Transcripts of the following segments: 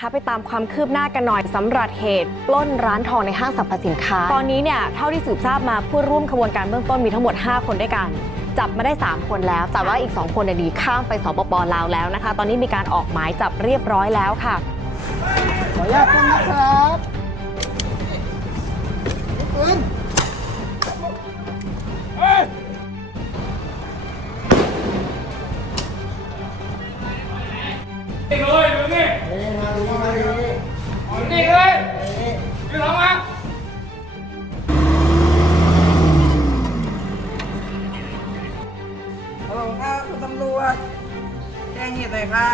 คะไปตามความคืบหน้ากันหน่อยสำหรับเหตุปล้นร้านทองในห้างสรรพสินค้า ตอนนี้เนี่ยเท่าที่สืบทราบมาผู้ร่วมขบวนการเบื้องต้นมีทั้งหมด 5 คนด้วยกัน จับมาได้ 3 คนแล้ว แต่ว่าอีก 2 คนเนี่ยหนีข้ามไปสปปลาวแล้วนะคะ ตอนนี้มีการออกหมายจับเรียบร้อยแล้วค่ะ ขออนุญาตนนะครับปืน เลยดูนี่เฮ้ยมาดูมาดูนี่เลยยืนออกมาฮัลโหลค่ะคุณตำรวจแจ้งเหตุหน่อยค่ะ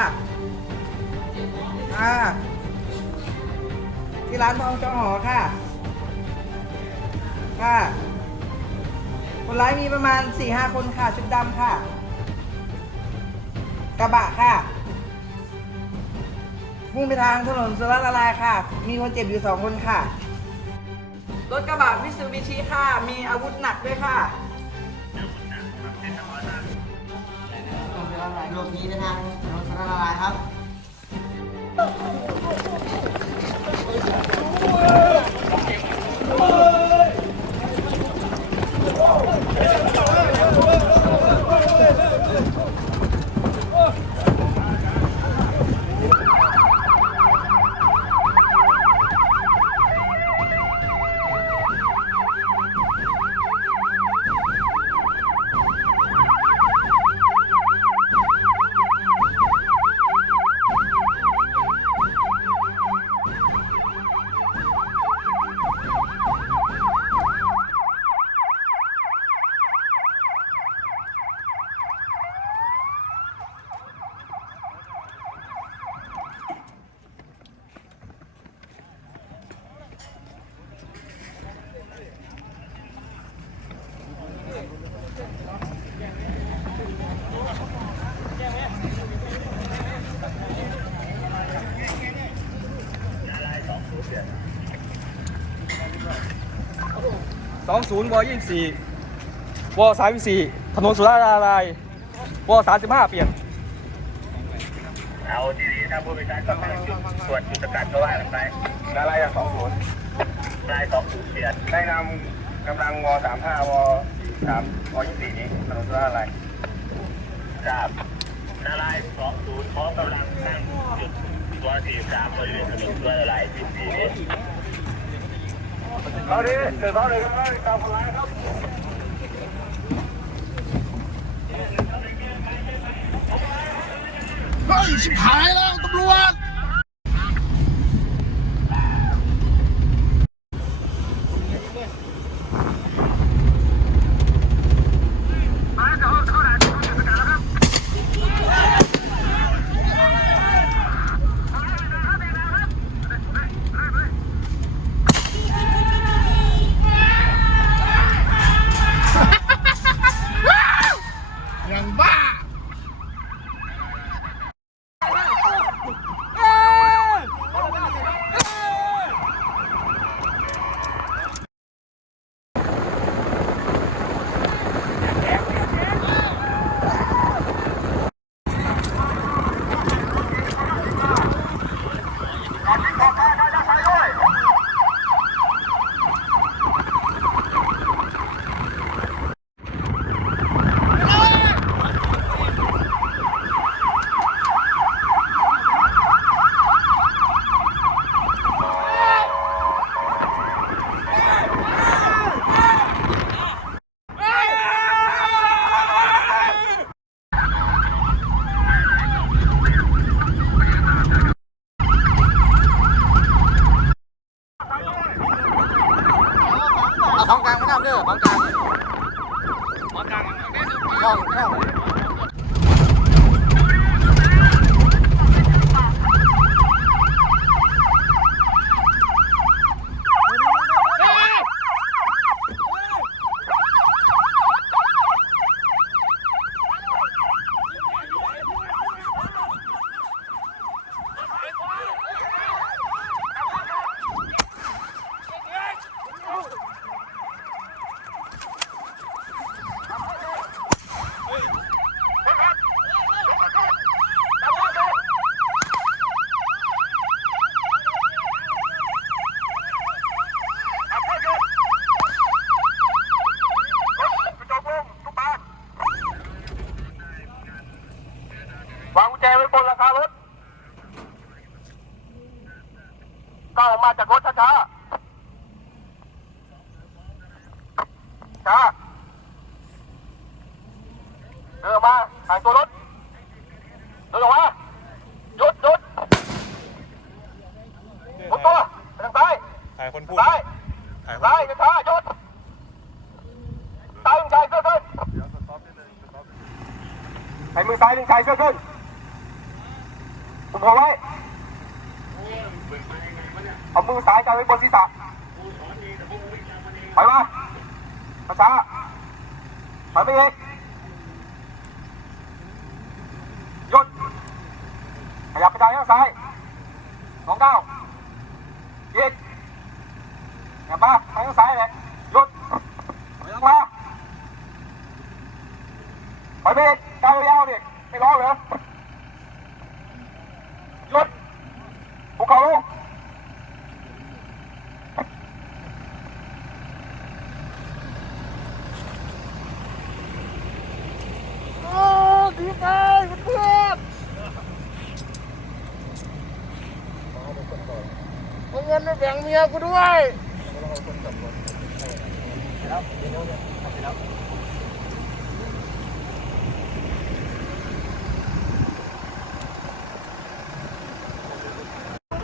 ค่ะที่ร้านทองจอหอค่ะ ค่ะ คนร้ายมีประมาณ4ี่ห้าคนค่ะชุดดำค่ะ กระบะค่ะ มุ่งไปทางถนนสุรนารายณ์ค่ะ มีคนเจ็บอยู่สองคนค่ะ รถกระบะมิซูบิชิค่ะ มีอาวุธหนักด้วยค่ะหลบหนีไปทางถนนสารละลายครับโอ งศูนย์วยี่สี่วสามสี่ถนนสุรานาลายณ์วสามสิบห้าเปลี่ยน เอาดีๆถ้าผู้บริการก็ไม่จุดตรวจจุดสกัดก็ว่ากันไปอะไรอะสองศูนย์ได้สองศูนย์เปลี่ยนได้นำกำลังวสามห้าวสามวยี่สี่นี้ถนนสุรานาลายณ์ทราบนาลายสองศูนย์พร้อมกำลังตั้งจุดตัวสี่สามบริเวณถนนตัวละลายที่สี่นี้ เอาดิเดี๋ยวเขาเลยก็ได้ตามคนร้ายครับเฮ้ยชิบหายแล้วตำรวจ อย่างบ้า เอาของกลางไม่นับ เด้อมองกลางมองกลางมองกลาง ช้าเดินออกมาห่างตัวรถเดินออกมาหยุดหยุดหมุนตัวไปทางซ้ายถ่ายคนพูดซ้ายถ่ายคนซ้ายช้าๆหยุดซ้ายมึงชายเสื้อขึ้นให้มือซ้ายมึงชายเสื้อขึ้นผมพอไว้ เอามือซ้ายกางไว้บนศีรษะถอยมา ช้าๆถอยไปอีกหยุดขยับไปทางข้างซ้ายสองเก้าวอีกขยับมาทางข้างซ้ายเลยหยุดถอยหลังมาถอยไปอีกก้าวยาวๆดิไม่ร้องเหรอหยุดภูเขาลง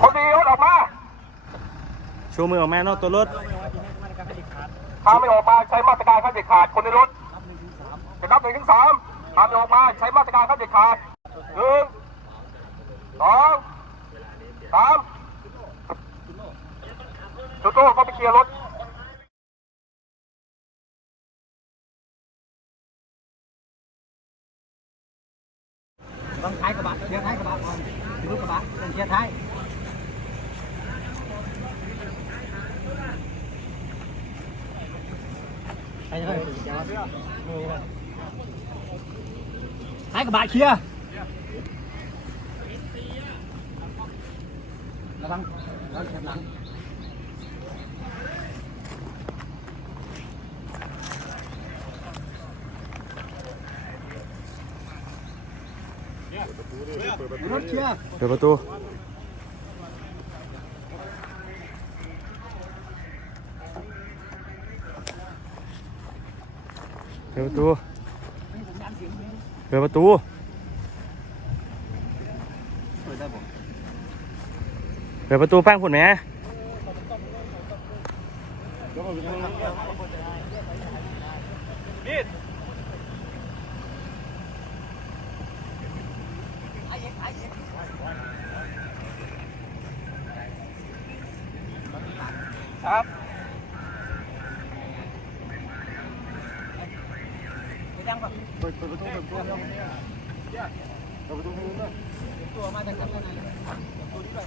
คนดีรถออกมาชูมือออกมานอกตัวรถถ้าไม่ออกมาใช้มาตรการขั้นเด็ดขาดคนในรถจะนับหนึ่งถึงสามถ้าไม่ออกมาใช้มาตรการขั้นเด็ดขาดหนึ่งสองสาม โจโจ้ก็ไปเคลียร์รถต้องท้ายกระบะเลี้ยวท้ายกระบะก่อนถึงรถกระบะต้องเชียร์ท้ายไปเลยท้ายกระบะเคลียร์ระวังระวังแขนหลัง เปิดประตูเปิดประตูเปิดประตูเปิดประตูฟังคุณแหม่ครั บยังแบบเปิดเปิดประตูเปิดประตูเปิดประตูตัวมาจากข้างในประตูนี้ด้วย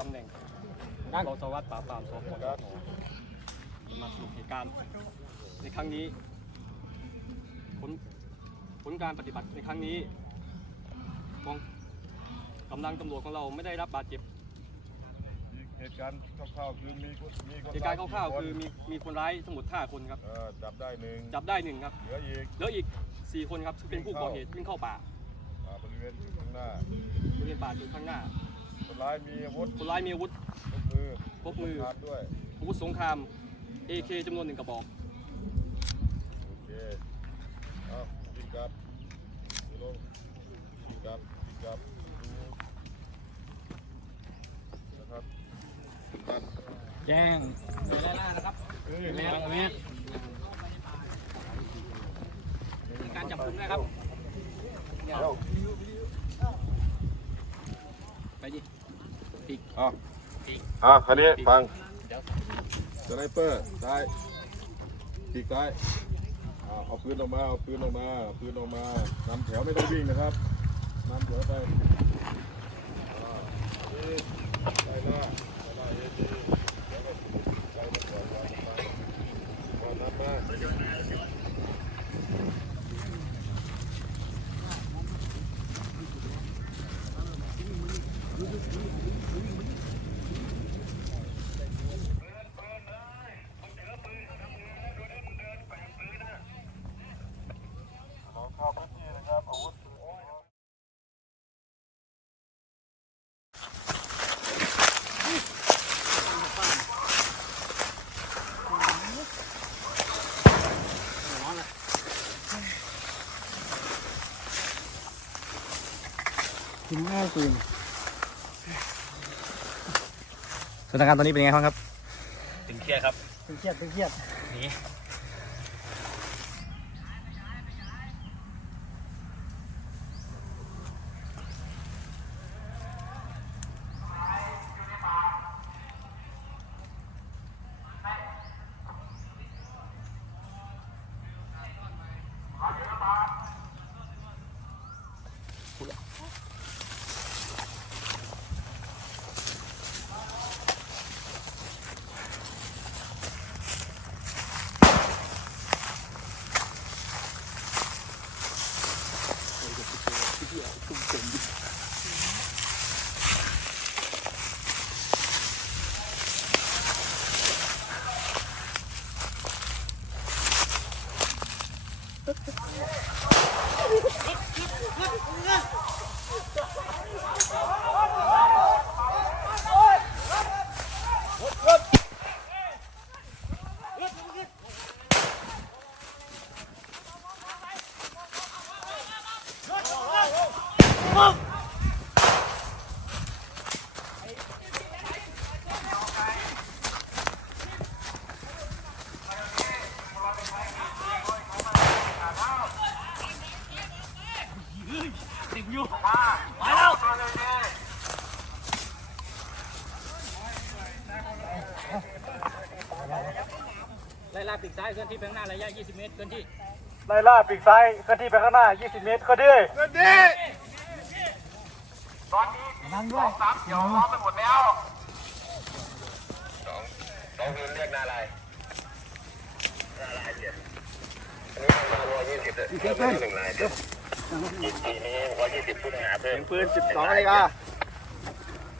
ตำแหน่ง รองสวัสดิ์ปราบปรามสพกทมาสรุปเหตุการณ์ในครั้งนี้ผลผลการปฏิบัติในครั้งนี้กองกำลังตำรวจของเราไม่ได้รับบาดเจ็บเหตุการณ์คร่าวๆคือมีคนมีคนเหตุการณ์คร่าวๆคือมีมีคนร้ายทั้งหมด5คนครับเออจับได้หนึ่งจับได้หนึ่งครับเหลืออีกแล้วอีก 4 คนครับเป็นผู้ก่อเหตุวิ่งเข้าป่าอ่าบริเวณข้างหน้าบริเวณป่าอยู่ข้างหน้าคนร้ายมีอาวุธคนร้ายมีอาวุธ ครบมือครบมือทานด้วยอาวุธสงคราม AK จำนวนหนึ่งกระบอก โอเคเอายิงกลับยิงลงยิงกลับยิงกลับดูนะครับตัดแจ้งเดี๋ยวไล่ล่านะครับแม่แม่การจับกุมนะครับ ไปดิ อะ อะคันนี้ฟังสไนเปอร์ซ้ายปีกซ้ายอ่าเอาปืนออกมาเอาปืนออกมาเอาปืนออกมานำแถวไม่ต้องวิ่งนะครับนำแถวไปอ่านี่ไปหน้าไปหน้าเอทีแล้วก็ไปมาก่อนวางไปวางนับมา ถึงแม่ปืนสถานการณ์ตอนนี้เป็นยังไงบ้างครับ ถึงเครียดครับตึงเครียดตึงเครียดไล่ลากปีก ซ้ายเคลื่อนที่ไปข้างหน้าระยะ 20 เมตรเคลื่อนที่ไล่ล่าปีกซ้ายเคลื่อนที่ไปข้างหน้า 20 เมตรเคลื่อนที่เงินดีตอนนี้สองสามเขียวพร้อมไปหมดแล้วสองคืนเรียกหน้าลายหน้าลายเจ็ดอันนี้มาร้อยยี่สิบเลยเพิ่มหนึ่งลายเจ็ดอีกทีนี้ร้อยยี่สิบผู้ต้องหาเพิ่มปืน12นาฬิกา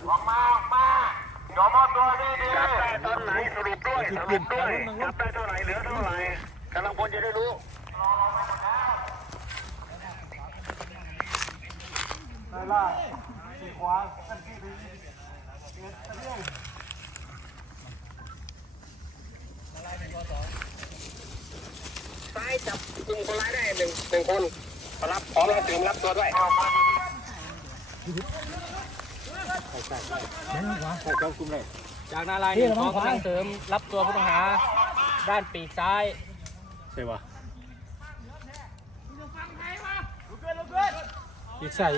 ออกมาออกมาเดี๋ ยวมอบตัวดีดีจับได้ตอนไหนสรุปด้วยสรุปด้วยจับได้เท่าไหร่เหลือเท่าไหร่กำลังพลจะได้รู้ไล่ล่าปีกขวาเคลื่อนที่ไป20เมตรเคลื่อนที่ซ้ายจับกลุ่มคนร้ายได้หนึ่งหนึ่งคนรับพร้อมแล้วเตรียมรับตัวด้วย จากหน้าลายหนึ่งของกำลังเสริมรับตัวผู้ต้องหา ด้านปีกซ้าย ใช่ปะอีกใส่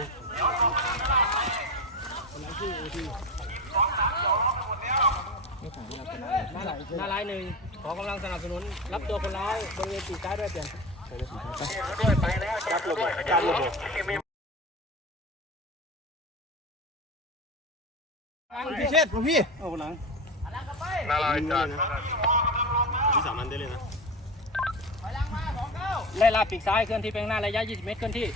หน้าลายหนึ่งของกำลังสนับสนุน รับตัวคนร้ายบริเวณปีกซ้ายด้วยเปลี่ยนด้วยไป แล้วจับตัวด้วยจับตัวด้วยพี่เชษผมพี่เอาหลังนาลยนะไล่ลาปีกซ้ายเคลื่อนที่ไปข้างหน้าระยะ 20 เมตรเคลื่อนที่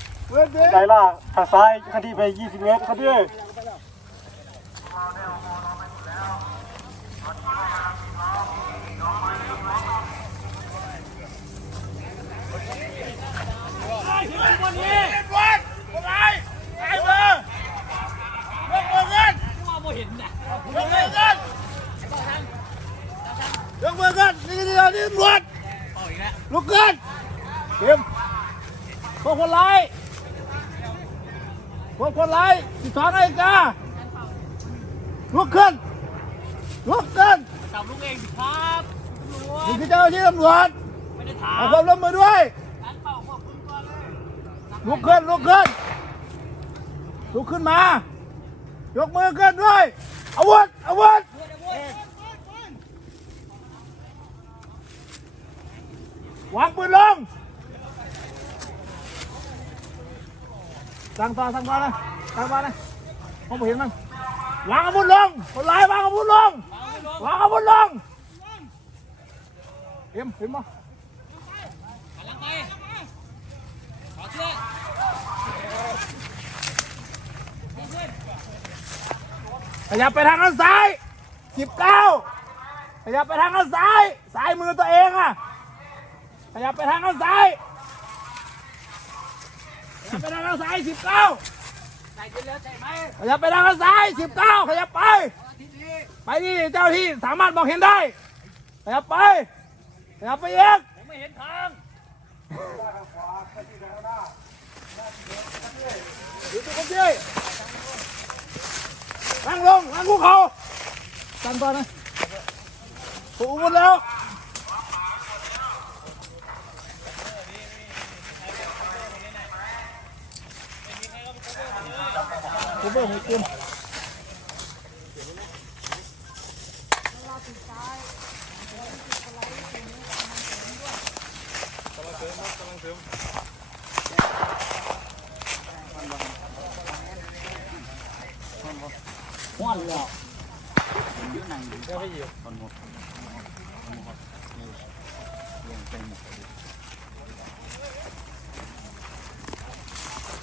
ไล่ล่าทางซ้ายเคลื่อนที่ไป 20 เมตรเคลื่อนที่ ยกมือกันนี่นี่นี่ตำรวจลุกขึ้น เตรียมพ วกคนร้ายพวกคนร้าย12นาฬิกาลุกขึ้นลุกขึ้นจับลูกเองสิครับนี่คือเจ้าหน้าที่ตำรวจไม่ได้ถามเอาความร่วมมือด้วยลุกขึ้นลุกขึ้นลุกขึ้นมา ยกมือขึ้นด้วยอาวุธอาวุธวางปืนลง สั่งต่อสั่งต่อนะสั่งต่อนะผมไม่เห็นมันวางอาวุธลงคนร้ายวางอาวุธลงวางอาวุธลงเห็นเห็นมั้ขยับไปทางด้านซ้ายสิบเก้าขยับไปทางด้านซ้าย ซ้ายมือตัวเองอะขยับไปทางด้านซ้าย ไปทางด้านซ้ายสิบเก้าขยับไปทางด้านซ้ายสิบเก้าขยับไปไปที่เจ้าที่สามารถมองเห็นได้ขยับไปขยับไปเองไม่เห็นทางดูตัวคนที่นั่งลงนั่งคุกเข่าตั้งก่อนนะถูกหมดแล้ว เบิ่งให้กิน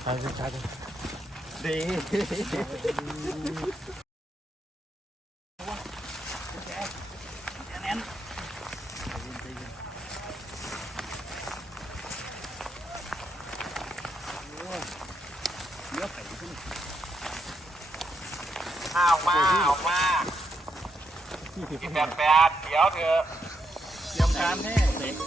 อ Sim.